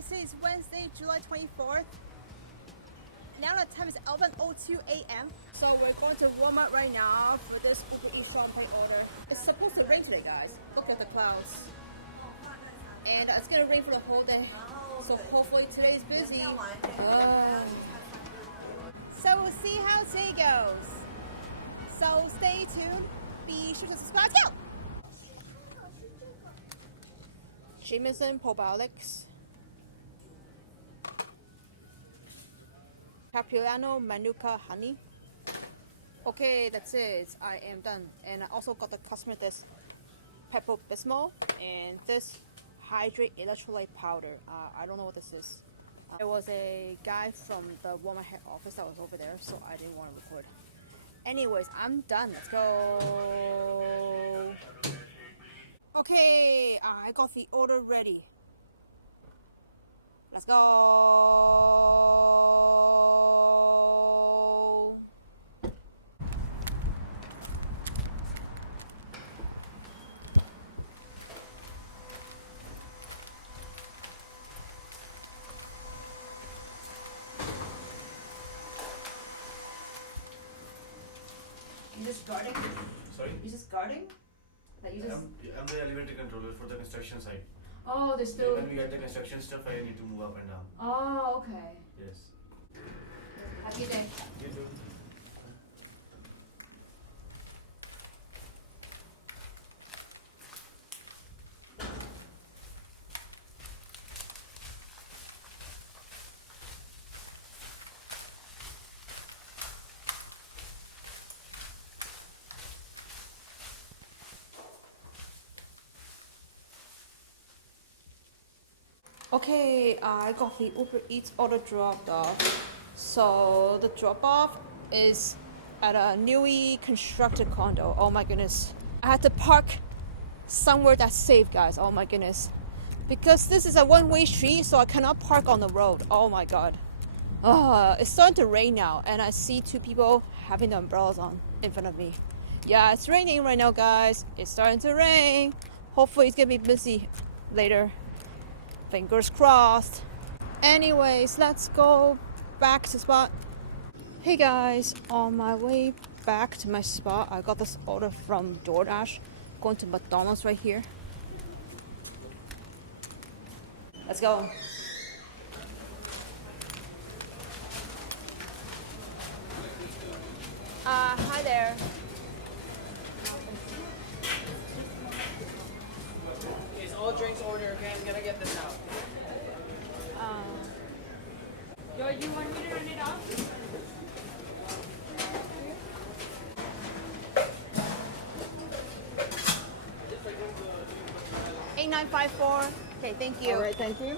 guys, it's Wednesday, July 24th. Now the time is 11:02 a.m. So we're going to Walmart right now for this Uber Eats Shopping order. It's supposed to rain today, guys. Look at the clouds. And it's gonna rain for the whole day. So hopefully today is busy. So we'll see how today goes. So stay tuned. Be sure to subscribe. Go! Jameson probiotics. Capilano Manuka honey. Okay, that's it. I am done. And I also got the customer this Pepto-Bismol and this Hydrate Electrolyte Powder. I don't know what this is. There was a guy from the Walmart head office that was over there, so I didn't want to record. Anyways, I'm done. Let's go. Okay, I got the order ready. Let's go. You just guarding? Sorry? You just guarding? That you just... I'm the elevator controller for the construction site. Oh, there's still... When we get the construction stuff, I need to move up and down. Oh, okay. Yes. Happy day. You too. Okay, I got the Uber Eats order dropped off. So the drop off is at a newly constructed condo. Oh my goodness. I had to park somewhere that's safe, guys. Oh my goodness. Because this is a one-way street, so I cannot park on the road. Oh my god. It's starting to rain now, and I see two people having the umbrellas on in front of me. Yeah, it's raining right now, guys. It's starting to rain. Hopefully it's gonna be busy later. Fingers crossed. Anyways, let's go back to spot. Hey guys, on my way back to my spot, I got this order from DoorDash. Going to McDonald's right here. Let's go. Hi there. It's all drinks order, okay? I'm gonna get this out. You want me to run it off? 8954. Okay, thank you. All right, thank you.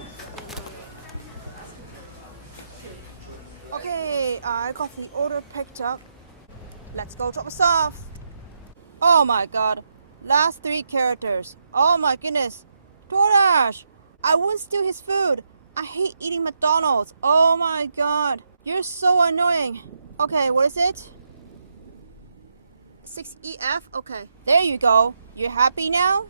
Okay, I got the order picked up. Let's go drop us off. Oh my god. Last 3 characters. Oh my goodness. DoorDash. I won't steal his food. I hate eating McDonald's. Oh my god. You're so annoying. Okay, what is it? 6EF? Okay. There you go. You happy now?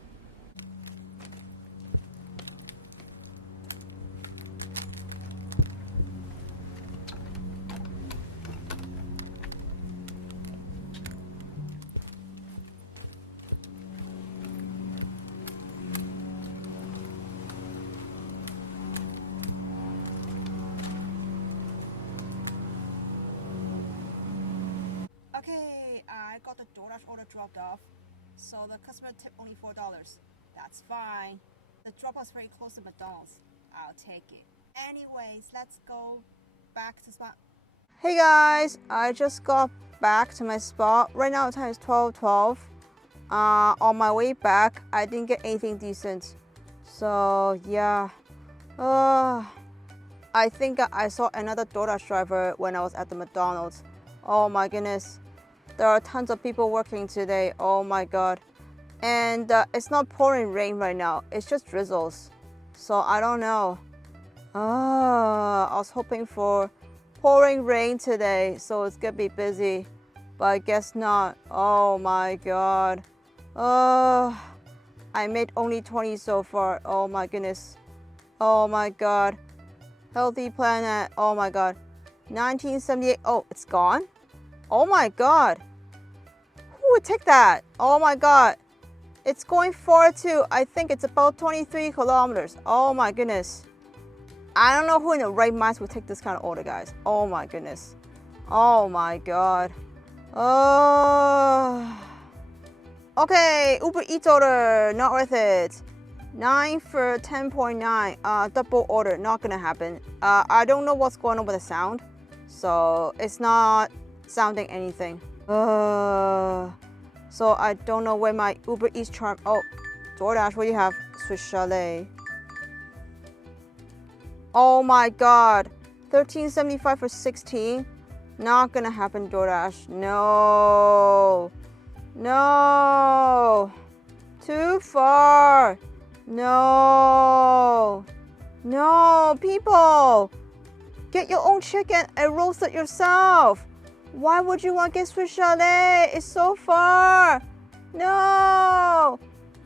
Okay, I got the DoorDash order dropped off, so the customer tipped only $4. That's fine. The drop was very close to McDonald's. I'll take it. Anyways, let's go back to spot. Hey guys, I just got back to my spot. Right now the time is 12:12. On my way back, I didn't get anything decent. So yeah. I think I saw another DoorDash driver when I was at the McDonald's. Oh my goodness. There are tons of people working today. Oh my god. And it's not pouring rain right now. It's just drizzles. So I don't know. I was hoping for pouring rain today, so it's gonna be busy. But I guess not. Oh my god. I made only 20 so far. Oh my goodness. Oh my god. Healthy Planet. Oh my god. 1978. Oh, it's gone? Oh my god. Who would take that? Oh my god. It's going far too. I think it's about 23 kilometers. Oh my goodness. I don't know who in the right mind would take this kind of order, guys. Oh my goodness. Oh my god. Oh. Okay, Uber Eats order, not worth it. 9 for 10.9. Double order, not gonna happen. I don't know what's going on with the sound, so it's not sounding anything. So I don't know where my Uber Eats charm. Oh, DoorDash, what do you have? Swiss Chalet. Oh my god, $13.75 for 16. Not gonna happen, DoorDash. No. No. Too far. No. No, people. Get your own chicken and roast it yourself. Why would you want to get Swiss Chalet? It's so far. No.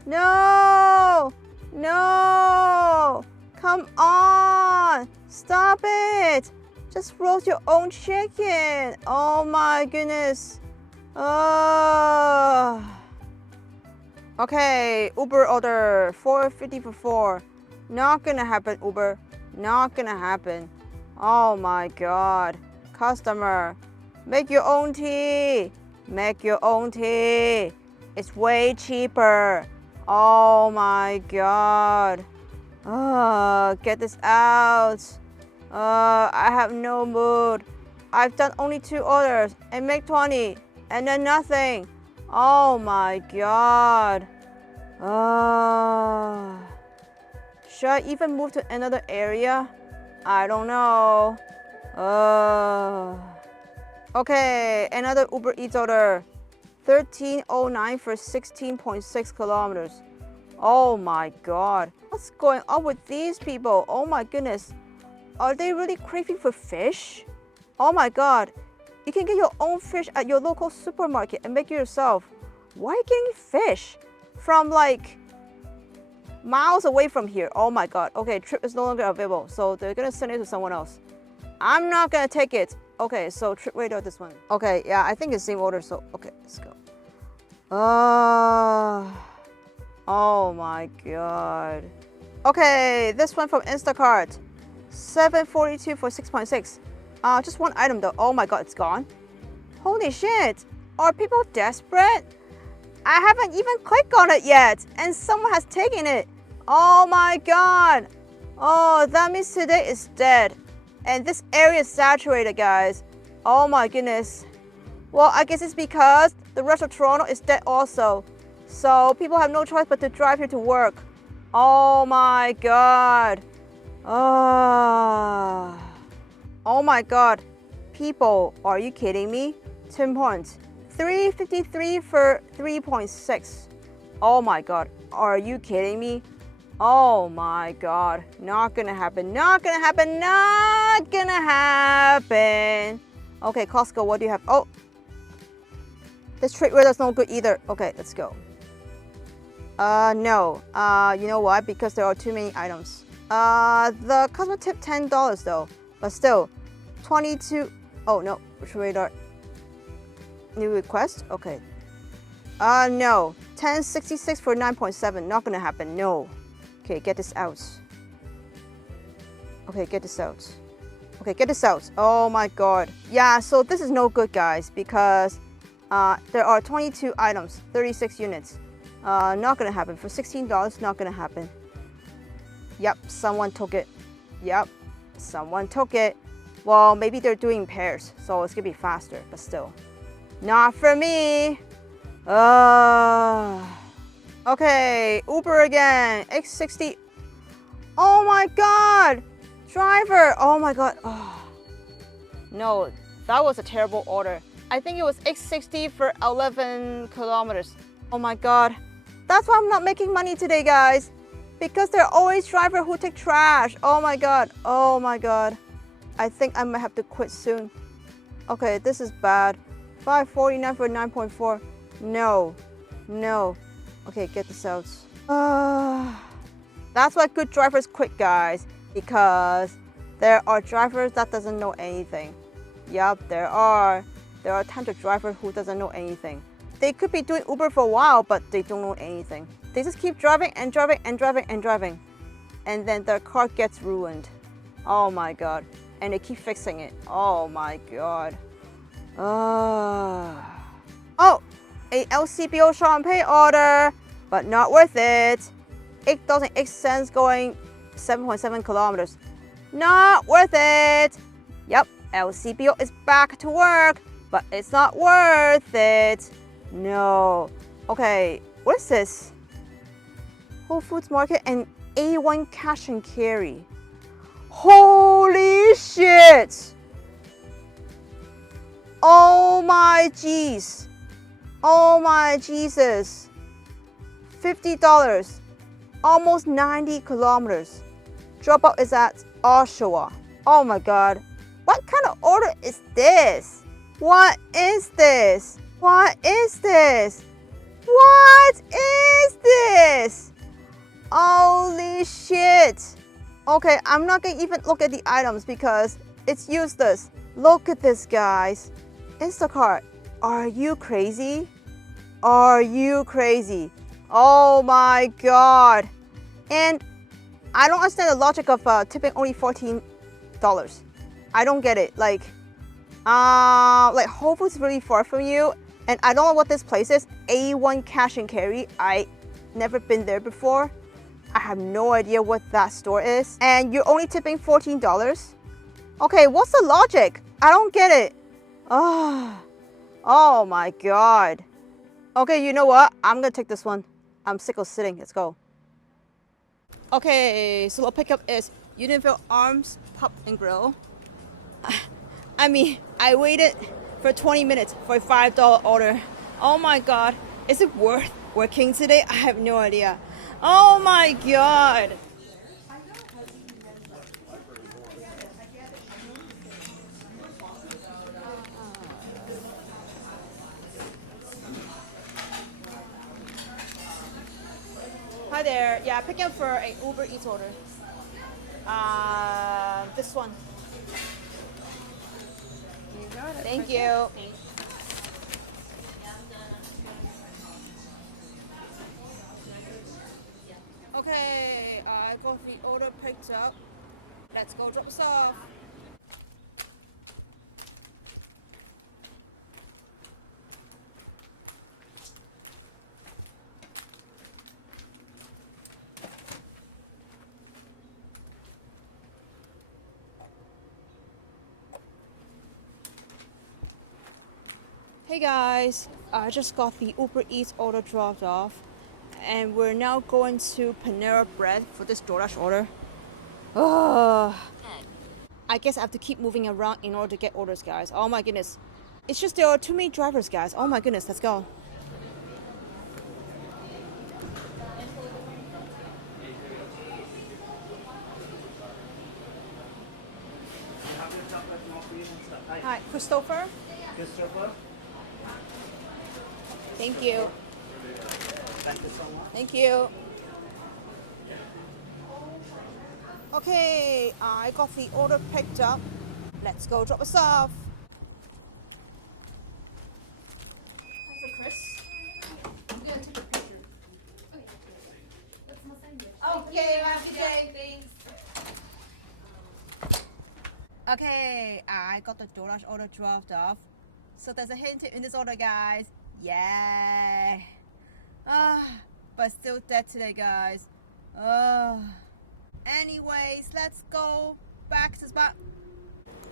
No. No. Come on. Stop it. Just roast your own chicken. Oh my goodness. Okay, Uber order $4.50 for 4. Not gonna happen, Uber. Not gonna happen. Oh my god. Customer, make your own tea. Make your own tea. It's way cheaper. Oh my god. Get this out. I have no mood. I've done only 2 orders and make 20 and then nothing. Oh my god. Should I even move to another area? I don't know. Okay, another Uber Eats order. $13.09 for 16.6 kilometers. Oh my god. What's going on with these people? Oh my goodness. Are they really craving for fish? Oh my god. You can get your own fish at your local supermarket and make it yourself. Why are you getting fish from like miles away from here? Oh my god. Okay, trip is no longer available, so they're gonna send it to someone else. I'm not gonna take it. Okay, so trip radar this one. Okay, yeah, I think it's same order, so okay, let's go. Oh my god. Okay, this one from Instacart. $7.42 for 6.6. Just one item though. Oh my god, it's gone. Holy shit. Are people desperate? I haven't even clicked on it yet, and someone has taken it. Oh my god. Oh, that means today is dead. And this area is saturated, guys. Oh my goodness. Well, I guess it's because the rest of Toronto is dead also. So people have no choice but to drive here to work. Oh my god. Oh my god. People, are you kidding me? 10 points. $3.53 for 3.6. Oh my god. Are you kidding me? Oh my god. Not gonna happen. Not gonna happen. Not gonna happen. Okay, Costco, what do you have? Oh, this trade radar's no good either. Okay, let's go. No. You know why? Because there are too many items. The customer tip $10 though, but still, 22. Oh no, radar. New request. Okay. No. 1066 for 9.7. Not gonna happen. No. Okay, get this out. Okay, get this out. Okay, get this out. Oh my god. Yeah, so this is no good, guys, because there are 22 items, 36 units. Not gonna happen. For $16, not gonna happen. Yep, someone took it. Yep, someone took it. Well, maybe they're doing pairs, so it's gonna be faster, but still. Not for me. Okay, Uber again. X60. Oh my god. Driver. Oh my god. Oh. No, that was a terrible order. I think it was X60 for 11 kilometers. Oh my god. That's why I'm not making money today, guys. Because there are always drivers who take trash. Oh my god. Oh my god. I think I might have to quit soon. Okay, this is bad. $5.49 for 9.4. No. No. Okay, get this out. That's why good drivers quit, guys, because there are drivers that doesn't know anything. Yep, there are tons of drivers who doesn't know anything. They could be doing Uber for a while, but they don't know anything. They just keep driving and driving and driving and driving. And then their car gets ruined. Oh my God. And they keep fixing it. Oh my God. Oh, a LCBO champagne order, but not worth it. $8.08 going 7.7 kilometers. Not worth it. Yep, LCBO is back to work, but it's not worth it. No. Okay, what is this? Whole Foods Market and A1 cash and carry. Holy shit! Oh my jeez. Oh my Jesus. $50. Almost 90 kilometers. Dropout is at Oshawa. Oh my God. What kind of order is this? What is this? What is this? What is this? Holy shit. Okay, I'm not gonna even look at the items because it's useless. Look at this, guys. Instacart, are you crazy? Are you crazy? Oh my God. And I don't understand the logic of tipping only $14. I don't get it. Like Whole Foods is really far from you, and I don't know what this place is. A1 cash and carry. I never been there before. I have no idea what that store is. And you're only tipping $14? Okay, what's the logic? I don't get it. Oh my God. Okay, you know what? I'm gonna take this one. I'm sick of sitting. Let's go. Okay, so the pickup is Unionville Arms Pub and Grill. I mean, I waited for 20 minutes for a $5 order. Oh my God. Is it worth working today? I have no idea. Oh my God. Hi there. Yeah, pick up for an Uber Eats order. This one. You got it. Thank you. Okay, I got the order picked up. Let's go drop this off. Hey guys, I just got the Uber Eats order dropped off, and we're now going to Panera Bread for this DoorDash order. I guess I have to keep moving around in order to get orders, guys. Oh my goodness. It's just there are too many drivers, guys. Oh my goodness, let's go. Hi, Christopher. Christopher, Thank you. thank you so much. Thank you. Okay, I got the order picked up. Let's go drop us off. For Chris. Okay, have a good day. Thanks. Okay, I got the DoorDash order dropped off. So there's a hint in this order, guys. Yeah. But still dead today, guys. Anyways, let's go back to the spot.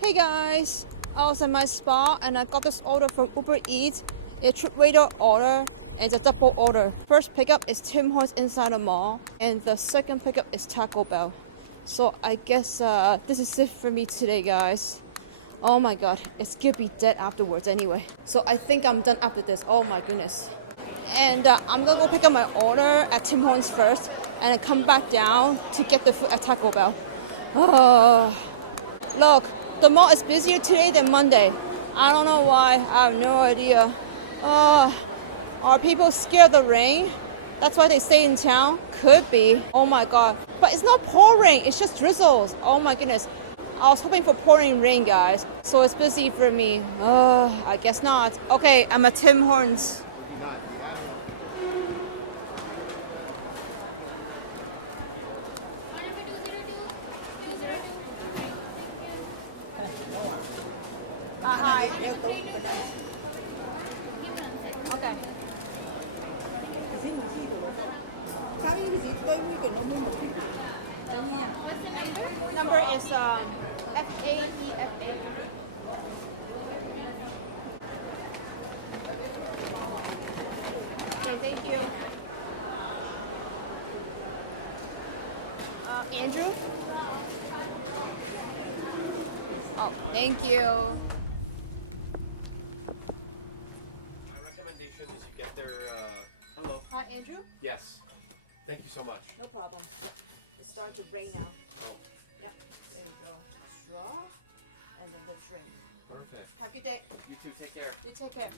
Hey guys, I was at my spot and I got this order from Uber Eats. It's a TripRadar order and it's a double order. First pickup is Tim Hortons inside the mall, and the second pickup is Taco Bell. So I guess this is it for me today, guys. Oh my God, it's gonna be dead afterwards anyway. So I think I'm done after this. Oh my goodness. And I'm gonna go pick up my order at Tim Hortons first, and then come back down to get the food at Taco Bell. Look, the mall is busier today than Monday. I don't know why. I have no idea. Are people scared of the rain? That's why they stay in town. Could be. Oh my god. But it's not pouring. It's just drizzles. Oh my goodness. I was hoping for pouring rain, guys. So it's busy for me. I guess not. Okay, I'm at Tim Hortons. Hi. Okay. What's the number? Number is FAEFA. Okay, thank you. Andrew? Oh, thank you. My recommendation is you get their, Hello. Hi, Andrew? yes. Thank you so much. No problem. It starts to rain now. Oh, Yeah, there we go. Straw and then the drink. perfect. Have a good day. You too, take care. You take care.